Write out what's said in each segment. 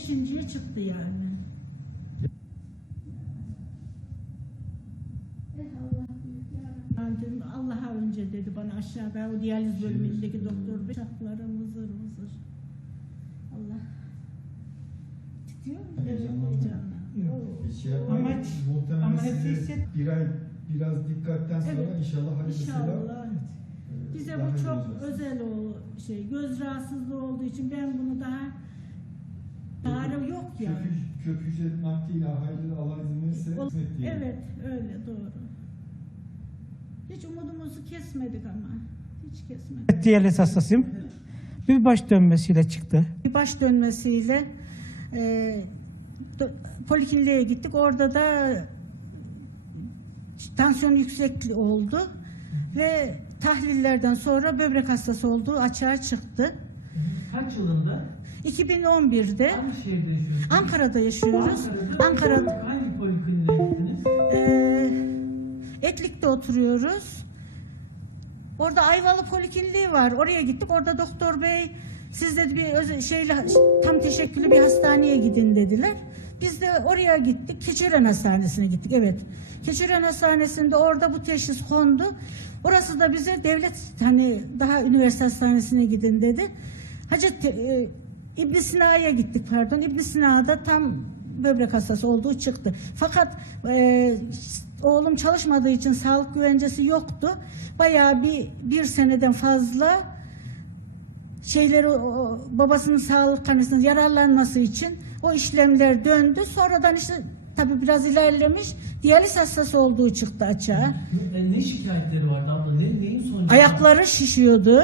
beşinciye çıktı yani. Dedim, Allah'a önce dedi bana aşağıda o diyaliz bölümündeki doktor bey şaklarım vızır vızır. Allah. Titriyor mu? Evet, heyecanla. Bir şey. Amaç- ama hepsi bir ay biraz dikkatten sonra Evet. inşallah hayırlısıyla İnşallah. e, Bize daha bu çok özel o şey. Göz rahatsızlığı olduğu için ben bunu daha yok yani. Kök, kök hücre nakliyle hayırlı Allah izin verirse diyelim. Evet, öyle doğru. Hiç umudumuzu kesmedik ama. Hiç kesmedik. Diyaliz hastasıyım. Bir baş dönmesiyle çıktı. Bir baş dönmesiyle e, do- polikliniğe gittik. Orada da tansiyon yüksek oldu ve tahlillerden sonra böbrek hastası olduğu açığa çıktı. Kaç yılında? 2011'de Hangi şehirde yaşıyorsunuz? Ankara'da yaşıyoruz. Ankara'da. Ankara'da Hangi polikliniğe gittiniz? Ee, Etlik'te oturuyoruz. Orada Ayvalı Polikliniği var. Oraya gittik. Orada doktor bey siz dedi bir özel şeyle tam teşekküllü bir hastaneye gidin dediler. Biz de oraya gittik. Keçiören Hastanesi'ne gittik. Evet. Keçiören Hastanesi'nde orada bu teşhis kondu. Orası da bize devlet hani daha üniversite hastanesine gidin dedi. Hacet e, İbn Sina'ya gittik pardon. İbn Sina'da tam böbrek hastası olduğu çıktı. Fakat e, oğlum çalışmadığı için sağlık güvencesi yoktu. Bayağı bir bir seneden fazla şeyleri o- babasının sağlık karnesinde yararlanması için o işlemler döndü. Sonradan işte tabii biraz ilerlemiş. Diyaliz hastası olduğu çıktı açığa. E, ne şikayetleri vardı abla? Ne, neyin sonucu? Ayakları şişiyordu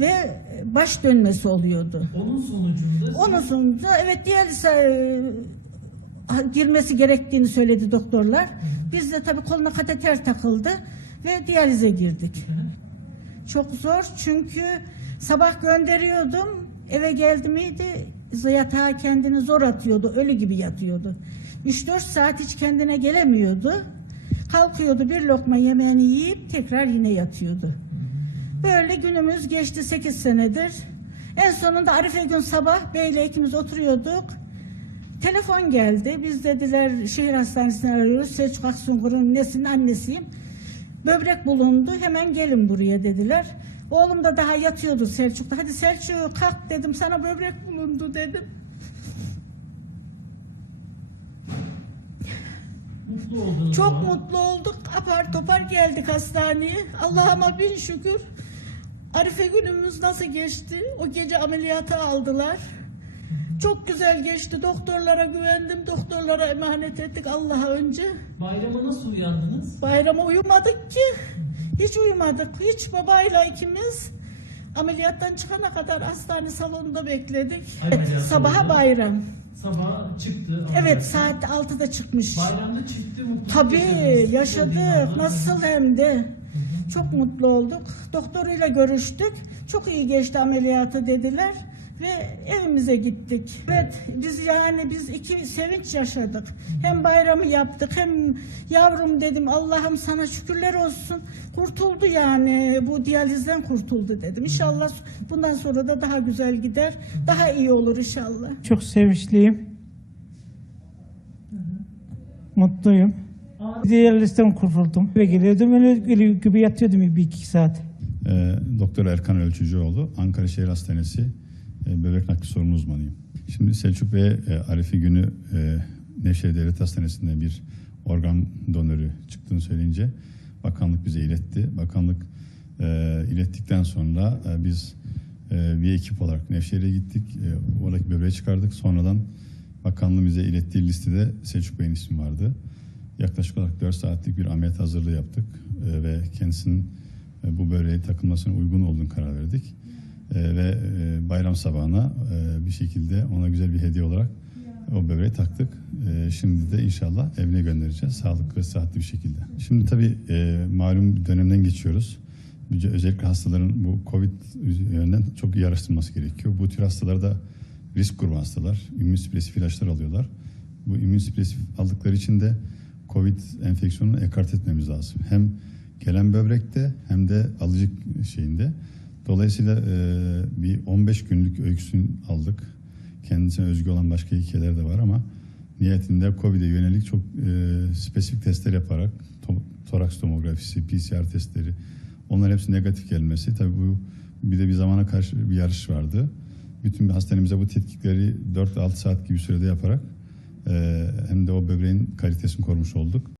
ve baş dönmesi oluyordu. Onun sonucunda Onun sonucu evet diyalize e, girmesi gerektiğini söyledi doktorlar. Biz de tabii koluna kateter takıldı ve diyalize girdik. Çok zor çünkü sabah gönderiyordum eve geldi miydi yatağa kendini zor atıyordu ölü gibi yatıyordu. 3-4 saat hiç kendine gelemiyordu. Kalkıyordu bir lokma yemeğini yiyip tekrar yine yatıyordu. Böyle günümüz geçti 8 senedir. En sonunda Arife gün sabah beyle ikimiz oturuyorduk. Telefon geldi. Biz dediler şehir hastanesini arıyoruz. Selçuk Aksungur'un nesinin annesiyim. Böbrek bulundu. Hemen gelin buraya dediler. Oğlum da daha yatıyordu Selçuk'ta. Hadi Selçuk kalk dedim. Sana böbrek bulundu dedim. Mutlu. Çok mu? mutlu olduk. Apar topar geldik hastaneye. Allah'ıma bin şükür. Arife günümüz nasıl geçti? O gece ameliyata aldılar. Çok güzel geçti. Doktorlara güvendim. Doktorlara emanet ettik Allah'a önce. Bayrama nasıl uyandınız? Bayrama uyumadık ki. Hiç uyumadık. Hiç babayla ikimiz ameliyattan çıkana kadar hastane salonunda bekledik. Evet, sabaha oldu. bayram. Sabah çıktı. Evet saat 6'da çıkmış. Bayramda çıktı mutlu. Tabii yaşadık. Nasıl hem de. Çok mutlu olduk. Doktoruyla görüştük. Çok iyi geçti ameliyatı dediler ve evimize gittik. Evet biz yani biz iki sevinç yaşadık. Hem bayramı yaptık hem yavrum dedim Allah'ım sana şükürler olsun. Kurtuldu yani bu diyalizden kurtuldu dedim. İnşallah bundan sonra da daha güzel gider. Daha iyi olur inşallah. Çok sevinçliyim. Mutluyum. Diyalizden kurtuldum. Ve geliyordum öyle, gibi yatıyordum bir iki saat. Ee, Doktor Erkan Ölçücüoğlu, Ankara Şehir Hastanesi e, böbrek nakli sorunu uzmanıyım. Şimdi Selçuk Bey e, Arife günü e, Nevşehir Devlet Hastanesi'nde bir organ donörü çıktığını söyleyince bakanlık bize iletti. Bakanlık e, ilettikten sonra e, biz e, bir ekip olarak Nevşehir'e gittik. E, oradaki böbreği çıkardık. Sonradan bakanlığın bize ilettiği listede Selçuk Bey'in ismi vardı. Yaklaşık olarak 4 saatlik bir ameliyat hazırlığı yaptık E, ve kendisinin e, bu böbreğe takılmasına uygun olduğunu karar verdik. E, ve bayram sabahına bir şekilde ona güzel bir hediye olarak o böbreği taktık. Şimdi de inşallah evine göndereceğiz sağlıklı ve sıhhatli bir şekilde. Şimdi tabii malum bir dönemden geçiyoruz. Özellikle hastaların bu Covid yönünden çok iyi araştırılması gerekiyor. Bu tür hastalarda risk grubu hastalar, immünsüpresif ilaçlar alıyorlar. Bu immünsüpresif aldıkları için de Covid enfeksiyonunu ekart etmemiz lazım. Hem gelen böbrekte hem de alıcı şeyinde. Dolayısıyla e, bir 15 günlük öyküsünü aldık. kendisine özgü olan başka hikayeler de var ama niyetinde COVID'e yönelik çok e, spesifik testler yaparak to- toraks tomografisi, PCR testleri onların hepsi negatif gelmesi. Tabii bu bir de bir zamana karşı bir yarış vardı. Bütün hastanemize bu tetkikleri 4-6 saat gibi sürede yaparak hem de o böbreğin kalitesini korumuş olduk.